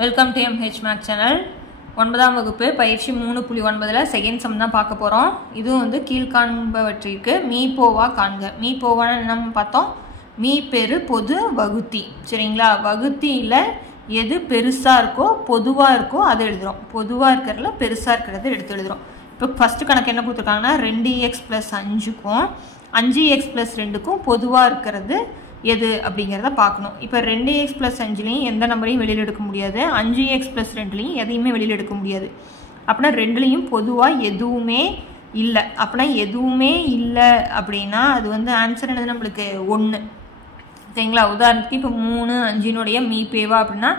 Welcome to MH Math channel. 9ஆம் வகுப்பு பயிற்சி 3.9ல செகண்ட் சம் தான் பார்க்க போறோம். இது வந்து கீழ்காண்பவற்றிற்கு மீ போவா காண்க. மீ போவான்னு நம்ம பார்த்தோம். மீ பெரு பொது வகுத்தி. சரிங்களா? வகுத்தியில எது பெருசா இருக்கோ பொதுவா இருக்கோ அதை எழுதுறோம். பொதுவா இருக்கிறதுல பெருசா இருக்கிறத எடுத்து எழுதுறோம். இப்போ ஃபர்ஸ்ட் கணக்கு என்ன கொடுத்துருக்காங்கன்னா 2x + 5க்கும் 5x + 2க்கும் பொதுவா இருக்கிறது எது அப்படிங்கிறத பார்க்கணும். இப்போ 2x + 5லையும் எந்த நம்பரையும் வெளியில் எடுக்க முடியாது, 5x + 2லையும் எதையுமே வெளியில் எடுக்க முடியாது. அப்படின்னா ரெண்டுலையும் பொதுவாக எதுவுமே இல்லை. அப்படின்னா எதுவுமே இல்லை அப்படின்னா அது வந்து ஆன்சர் என்னது நம்மளுக்கு 1. சரிங்களா? உதாரணத்துக்கு இப்போ 3, 5னுடைய மீ பேவா அப்படின்னா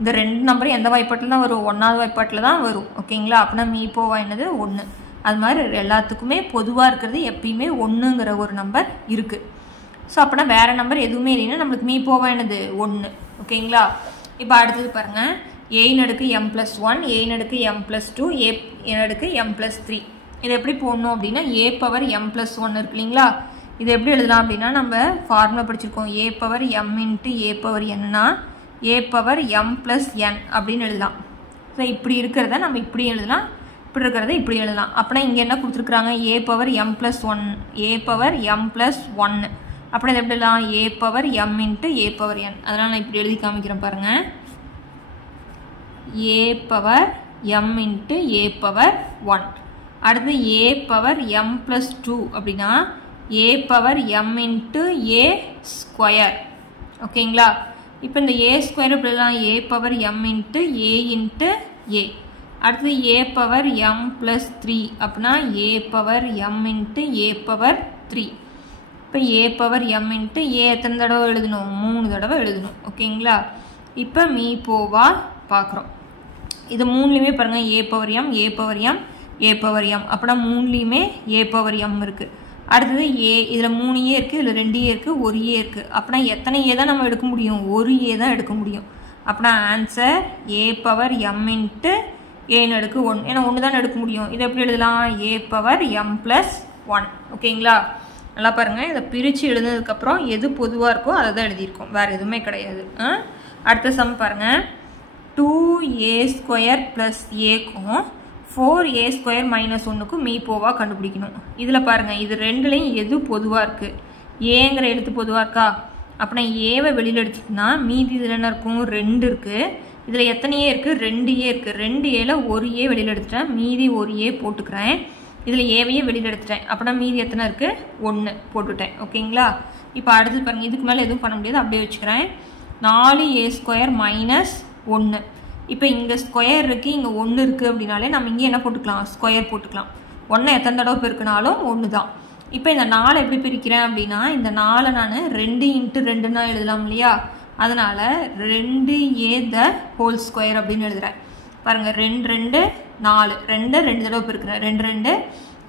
இந்த ரெண்டு நம்பரும் எந்த வாய்ப்பாட்டில் தான் வரும்? 1வது வாய்ப்பாட்டில் தான் வரும். ஓகேங்களா? அப்படின்னா மீ போவா என்னது 1. அது மாதிரி எல்லாத்துக்குமே பொதுவாக இருக்கிறது எப்பயுமே 1ங்கிற ஒரு நம்பர் இருக்குது. ஸோ அப்படின்னா வேறு நம்பர் எதுவுமே இல்லைன்னா நம்மளுக்கு மீ போவா என்னது 1. ஓகேங்களா? இப்போ அடுத்தது பாருங்கள், a⁻m+1 a⁻m+2 a⁻m+3. இது எப்படி போடணும் அப்படின்னா a⁻m+1 இருக்கு இல்லைங்களா? இது எப்படி எழுதலாம் அப்படின்னா நம்ம ஃபார்முலா படிச்சிருக்கோம். a⁻m×a⁻n-னா a⁻m+n அப்படின்னு எழுதலாம். ஸோ இப்படி இருக்கிறத நம்ம இப்படி எழுதலாம், இப்படி இருக்கிறத இப்படி எழுதலாம். அப்படின்னா இங்கே என்ன கொடுத்துருக்குறாங்க? a⁻m+1 a⁻m+1 அப்படி இது எப்படி எழுதலாம்? a⁻m×a⁻n. அதனால் நான் இப்படி எழுதி காமிக்கிறேன் பாருங்கள். a⁻m×a⁻1. அடுத்து a⁻m+2 அப்படின்னா a⁻m×a². ஓகேங்களா? இப்போ இந்த a² எப்படி எழுதலாம்? a⁻m×a×a. அடுத்து a⁻m+3 அப்படின்னா a⁻m×a⁻3. இப்போ a⁻m×a எத்தனை தடவை எழுதணும்? 3 தடவை எழுதணும். ஓகேங்களா? இப்போ மீ போவா பார்க்குறோம். இது மூணுலேயுமே பாருங்கள் a⁻m a⁻m a⁻m. அப்படின்னா மூணுலேயுமே a⁻m இருக்குது. அடுத்தது இதில் 3 இருக்குது, இதில் 2 இருக்குது, 1 இருக்குது. அப்படின்னா எத்தனை தான் நம்ம எடுக்க முடியும்? 1 தான் எடுக்க முடியும். அப்படின்னா ஆன்சர் a⁻m×a⁻1. ஏன்னா 1 தான் எடுக்க முடியும். இதை எப்படி எழுதலாம்? a⁻m+1. ஓகேங்களா? நல்லா பாருங்கள், இதை பிரித்து எழுதுனதுக்கப்புறம் எது பொதுவாக இருக்கோ அதை தான் எழுதியிருக்கோம், வேறு எதுவுமே கிடையாது. அடுத்த சம் பாருங்கள், 2a² + aக்கும் 4a² - 1க்கும் மீ போவா கண்டுபிடிக்கணும். இதில் பாருங்கள், இது ரெண்டுலேயும் எது பொதுவாக இருக்குது? ஏங்கிற எழுத்து பொதுவாக இருக்கா? அப்படின்னா ஏவை வெளியில் எடுத்துட்டுனா மீதி இதில் என்ன இருக்கும்? 2 இருக்குது. இதில் எத்தனையே இருக்குது? 2a இருக்குது. 2aல 1a வெளியில் எடுத்துட்டேன், மீதி 1a போட்டுக்கிறேன். இதில் ஏவையே வெளியில் எடுத்துட்டேன். அப்படின்னா மீதி எத்தனை இருக்குது? 1 போட்டுட்டேன். ஓகேங்களா? இப்போ அடுத்து பாருங்கள், இதுக்கு மேலே எதுவும் பண்ண முடியாது, அப்படியே வச்சுக்கிறேன். 4a² - 1. இப்போ இங்கே ஸ்கொயர் இருக்குது, இங்கே 1 இருக்குது அப்படின்னாலே நம்ம இங்கே என்ன போட்டுக்கலாம்? ஸ்கொயர் போட்டுக்கலாம். 1 எத்தனை தடவை பெருக்கினாலும் 1 தான். இப்போ இந்த 4 எப்படி பிரிக்கிறேன் அப்படின்னா இந்த 4 நான் 2 × 2ன்னா எழுதலாம் இல்லையா? அதனால் 2a² அப்படின்னு எழுதுகிறேன். பாருங்கள், 2 2 4 2 தடவை பெருக்கிறேன், 2 2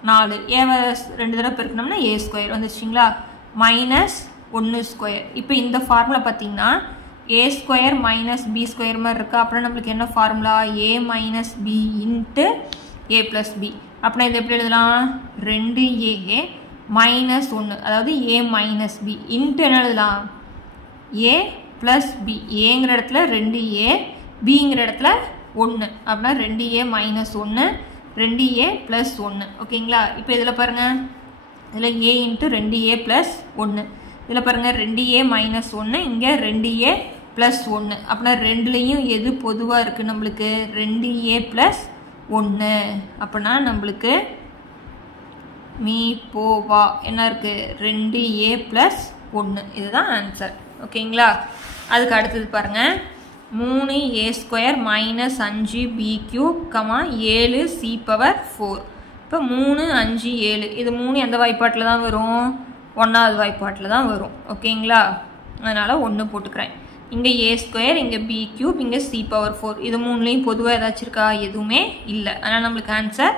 4 ஏவை 2 தடவை பெருக்கணும்னா a² வந்துச்சுங்களா? -1². இப்போ இந்த ஃபார்முலா பார்த்தீங்கன்னா a² - b² மாதிரி இருக்கா? அப்படின்னா நம்மளுக்கு என்ன formula? a - b × a + b. அப்படின்னா இது எப்படி எழுதலாம்? 2a - 1, அதாவது a - b இன்ட்டு என்ன எழுதலாம்? a + b. ஏங்கிற இடத்துல 2a, bங்கிற இடத்துல 1. அப்படின்னா 2a - 1 2a + 1. ஓகேங்களா? இப்போ இதில் பாருங்கள், இதில் a × 2a + 1. இதில் பாருங்கள் 2a - 1, இங்கே 2a + 1. அப்படின்னா ரெண்டுலேயும் எது பொதுவாக இருக்குது நம்மளுக்கு? 2a + 1. அப்படின்னா நம்மளுக்கு மீ போவா என்ன இருக்குது? 2a + 1. இதுதான் ஆன்சர். ஓகேங்களா? அதுக்கு அடுத்தது பாருங்கள், 3a² - 5b³ 7c⁴. இப்போ 3 5 7 இது 3 எந்த வாய்ப்பாட்டில் தான் வரும்? 1வது வாய்ப்பாட்டில் தான் வரும். ஓகேங்களா? அதனால் 1 போட்டுக்கிறேன். இங்கே a², இங்கே b³, இங்கே c⁴. இது மூணுலேயும் பொதுவாக ஏதாச்சும் இருக்கா? எதுவுமே இல்லை. அதனால் நம்மளுக்கு ஆன்சர்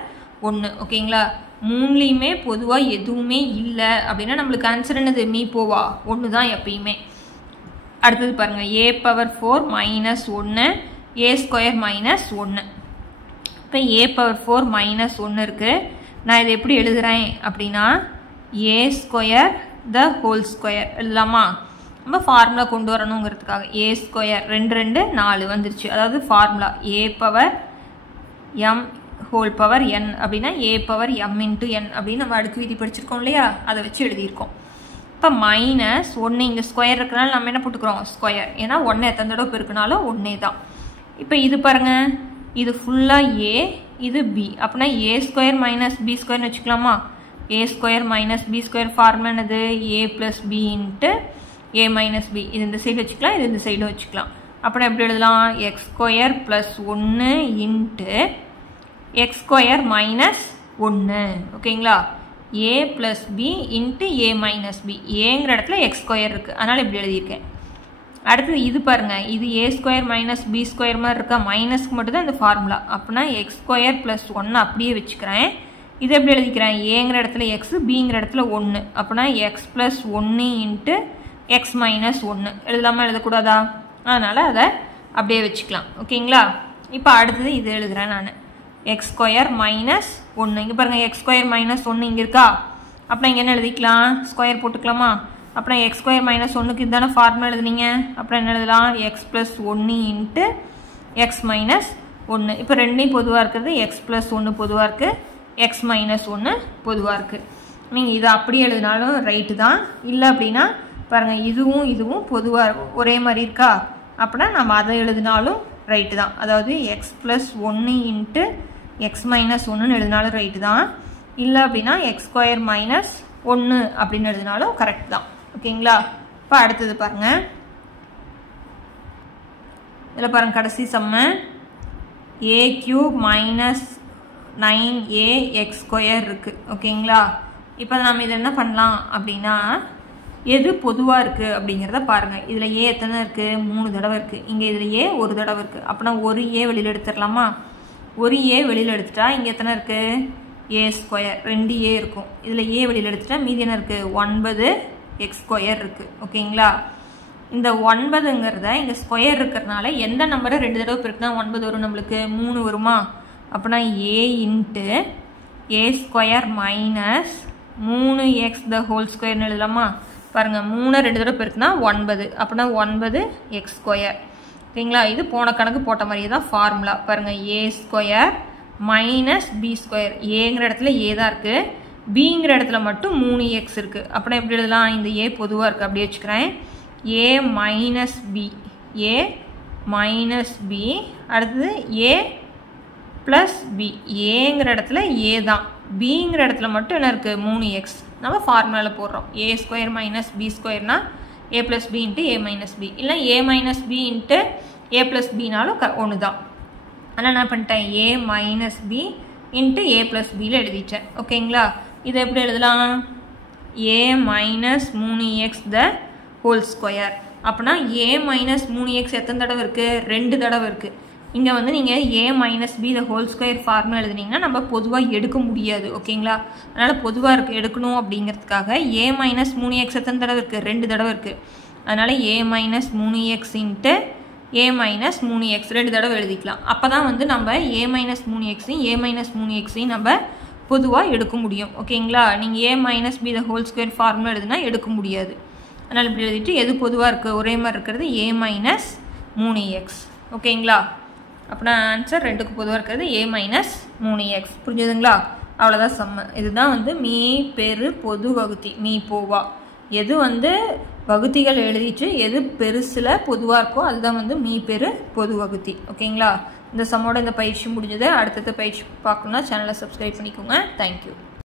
1. ஓகேங்களா? மூணுலேயுமே பொதுவாக எதுவுமே இல்லை அப்படின்னா நம்மளுக்கு ஆன்சர் என்னது? மீ போவா 1 தான் எப்பயுமே. அடுத்தது பாருங்கள், a⁻4 - 1 a² - 1. இப்போ a⁻4 - 1 இருக்குது. நான் இதை எப்படி எழுதுகிறேன் அப்படின்னா a² ² எழுதலாமா? நம்ம ஃபார்முலா கொண்டு வரணுங்கிறதுக்காக ஏ ஸ்கொயர் 2 2 4 வந்துருச்சு. அதாவது formula a power M whole power n அப்படின்னா a power M into n அப்படின்னு நம்ம அடுக்கு விதி படிச்சிருக்கோம் இல்லையா, அதை வச்சு எழுதியிருக்கோம். இப்போ மைனஸ் 1 இங்கே ஸ்கொயர் இருக்கிறனால நம்ம என்ன போட்டுக்கிறோம் ஸ்கொயர், ஏன்னா 1 எத்தனை தடவை பெருக்கினாலும் 1 தான். இப்போ இது பாருங்கள், இது ஃபுல்லாக ஏ, இது பி, அப்படின்னா ஏ ஸ்கொயர் மைனஸ் பி ஸ்கொயர்னு வச்சுக்கலாமா. A square minus B square formula என்னது, A plus B into A minus B. இது இந்த சைடு வச்சுக்கலாம், இது இந்த சைடு வச்சுக்கலாம். அப்புறம் எப்படி எழுதலாம், X square plus 1 into X square minus 1. ஓகேங்களா, ஏ plus B into A minus B. ஏங்கிற இடத்துல எக்ஸ் ஸ்கொயர் இருக்குது, அதனால் இப்படி எழுதியிருக்கேன். அடுத்தது இது பாருங்கள், இது ஏ ஸ்கொயர் மைனஸ் பி ஸ்கொயர் மாதிரி இருக்கா, மைனஸ்க்கு மட்டும்தான் இந்த ஃபார்முலா. அப்படின்னா எக்ஸ் ஸ்கொயர் ப்ளஸ் 1 அப்படியே வச்சுக்கிறேன். இது எப்படி எழுதிக்கிறேன், ஏங்கிற இடத்துல எக்ஸ், பிங்கிற இடத்துல 1. அப்படின்னா X plus 1 into X minus 1 எழுதலாமா எழுதக்கூடாதா, அதனால் அதை அப்படியே வச்சுக்கலாம். ஓகேங்களா, இப்போ அடுத்தது இது எழுதுகிறேன் நான், எக்ஸ் ஸ்கொயர் மைனஸ் 1. இங்கே பாருங்கள், எக்ஸ் ஸ்கொயர் மைனஸ் 1 இங்கே இருக்கா, அப்புறம் இங்கே என்ன எழுதிக்கலாம், ஸ்கொயர் போட்டுக்கலாமா. அப்புறம் எக்ஸ் ஸ்கொயர் மைனஸ் 1க்கு இதுதானே ஃபார்முலா எழுதுனீங்க, அப்புறம் என்ன எழுதலாம், X plus 1 into X minus 1. இப்போ ரெண்டையும் பொதுவாக இருக்கிறது, எக்ஸ் ப்ளஸ் 1 பொதுவாக இருக்குது, எக்ஸ் மைனஸ் 1 பொதுவாக இருக்குது. நீங்கள் இதை அப்படியே எழுதினாலும் ரைட்டு தான். இல்லை அப்படின்னா பாருங்கள், இதுவும் பொதுவாக ஒரே மாதிரி இருக்கா, அப்படின்னா நம்ம அதை எழுதினாலும் ரைட்டு தான். அதாவது X plus 1 into X minus 1ன்னு எழுதினாலும் ரைட்டு தான். இல்லை அப்படின்னா எக்ஸ் ஸ்கொயர் மைனஸ் 1 அப்படின்னு எழுதினாலும் கரெக்ட் தான். ஓகேங்களா, இப்போ அடுத்தது பாருங்கள், இதில் பாருங்கள் கடைசி sum A cube minus 9a X square இருக்குது. ஓகேங்களா, இப்போ நம்ம இதை என்ன பண்ணலாம் அப்படின்னா, எது பொதுவாக இருக்குது அப்படிங்கிறத பாருங்கள். இதில் ஏ எத்தனை இருக்குது, 3 தடவை இருக்குது. இங்கே இதில் ஏ 1 தடவை இருக்குது. அப்படின்னா ஒரு ஏ வெளியில் எடுத்துடலாமா. ஒரு ஏ வெளியில் எடுத்துட்டா இங்கே எத்தனை இருக்குது, ஏ ஸ்கொயர் 2a இருக்கும். இதில் ஏ வெளியில் எடுத்துட்டா மீதி என்ன இருக்குது, 9 எக்ஸ் ஸ்கொயர் இருக்குது. ஓகேங்களா, இந்த 9ங்கிறத இங்கே ஸ்கொயர் இருக்கிறதுனால எந்த நம்பரை 2 தடவை பெருக்குனா 9 வரும், நம்மளுக்கு 3 வருமா. அப்படின்னா A into A square minus 3x the whole ஸ்கொயர்னு எழுதலாமா. பாருங்கள், 3 2 தடவை பெருக்குனா 9, அப்படின்னா 9 எக்ஸ் ஸ்கொயர். ஓகேங்களா, இது போன கணக்கு போட்ட மாதிரியே தான் ஃபார்முலா. பாருங்கள், ஏ ஸ்கொயர் மைனஸ் பி ஸ்கொயர். ஏங்கிற இடத்துல ஏ தான் இருக்குது, பிங்கிற இடத்துல மட்டும் 3x இருக்குது. அப்படின்னா எப்படி எழுதலாம், இந்த ஏ பொதுவாக இருக்குது அப்படியே வச்சுக்கிறேன். ஏ மைனஸ் பி, ஏ மைனஸ் பி, அடுத்தது ஏ ப்ளஸ் பி. ஏங்கிற இடத்துல ஏ தான், பிங்கிற இடத்துல மட்டும் என்ன இருக்குது, 3x. நம்ம ஃபார்முலாவில் போடுறோம், ஏ ஸ்கொயர் மைனஸ் பி ஸ்கொயர்னா A plus B into A minus B, இல்லை A minus B into A plus பினாலும் ஒன்று தான். ஆனால் என்ன பண்ணிட்டேன், A minus B into A plus பியில் எழுதிட்டேன். ஓகேங்களா, இதை எப்படி எழுதலாம், A minus 3x the whole square. அப்படின்னா ஏ மைனஸ் 3x எத்தனை தடவை இருக்குது, 2 தடவை இருக்குது. இங்கே வந்து நீங்கள் A minus B the whole square formula எழுதுனீங்கன்னா நம்ம பொதுவாக எடுக்க முடியாது. ஓகேங்களா, அதனால் பொதுவாக எடுக்கணும் அப்படிங்கிறதுக்காக ஏ மைனஸ் 3x எத்தனை தடவை இருக்குது, 2 தடவை இருக்குது. அதனால் ஏ minus 3x into A minus 3x 2 தடவை எழுதிக்கலாம். அப்போ தான் வந்து நம்ம ஏ மைனஸ் 3xையும் ஏ மைனஸ் 3xையும் நம்ம பொதுவாக எடுக்க முடியும். ஓகேங்களா, நீங்கள் A minus B the whole square formula எழுதுனா எடுக்க முடியாது. அதனால் இப்படி எழுதிட்டு எது பொதுவாக இருக்குது, ஒரே மாதிரி இருக்கிறது ஏ மைனஸ் 3x. ஓகேங்களா, அப்படின்னா ஆன்சர் 2க்கு பொதுவாக இருக்கிறது ஏ மைனஸ் 3x. புரிஞ்சுதுங்களா, அவ்வளோதான் சம்ம. இதுதான் வந்து மீ பெரு பொது வகுத்தி, மீ போவா. எது வந்து வகுத்திகள் எழுதிட்டு எது பெருசில் பொதுவாக இருக்கோ அதுதான் வந்து மீ பெரு பொது வகுத்தி. ஓகேங்களா, இந்த சம்மோட இந்த பயிற்சி முடிஞ்சது. அடுத்தடுத்த பயிற்சி பார்க்கணுன்னா சேனலை சப்ஸ்கிரைப் பண்ணிக்கோங்க. தேங்க்யூ.